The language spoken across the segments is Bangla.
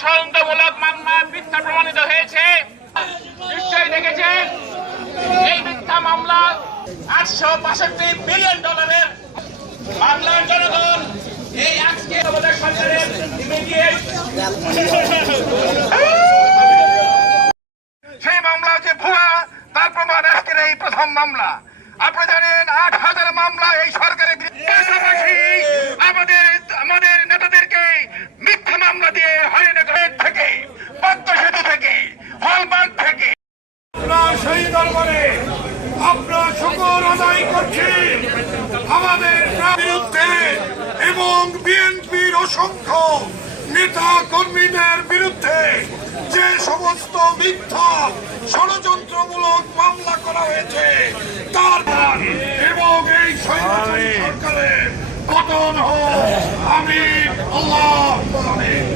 ষড়যন্ত্রমূলক মামলা মিথ্যা প্রমাণিত হয়েছে। নিশ্চয়ই দেখেছেন এই মিথ্যা মামলা 862 বিলিয়ন ডলারের। বাংলার জনগণ এই আজকে আমাদের সরকারের ইমিডিয়েট সেই মামলা যে ভুয়া তার প্রমাণ আজকের এই প্রথম মামলা। আপনারা জানেন 8,000 মামলা এই সরকারের পাশাপাশি আমাদের নেতাদেরকে মিথ্যা মামলা দিয়ে হরিণগর থেকে পদ্মা সেতু থেকে হলমার্ক থেকে সেই দরবারে আপনার শুকর আদায় করছি আমাদের বিরুদ্ধে এবং বিএনপির অসংখ্য নেতা কর্মীদের বিরুদ্ধে যে সমস্ত মিথ্যা ষড়যন্ত্রমূলক মামলা করা হয়েছে তার এবং এই সরকারের পতন হোক। আমিন আল্লাহ আমিন।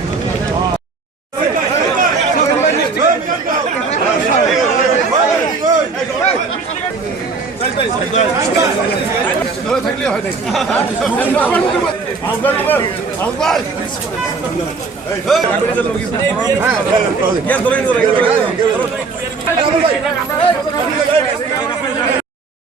থাকলে হয় নাকি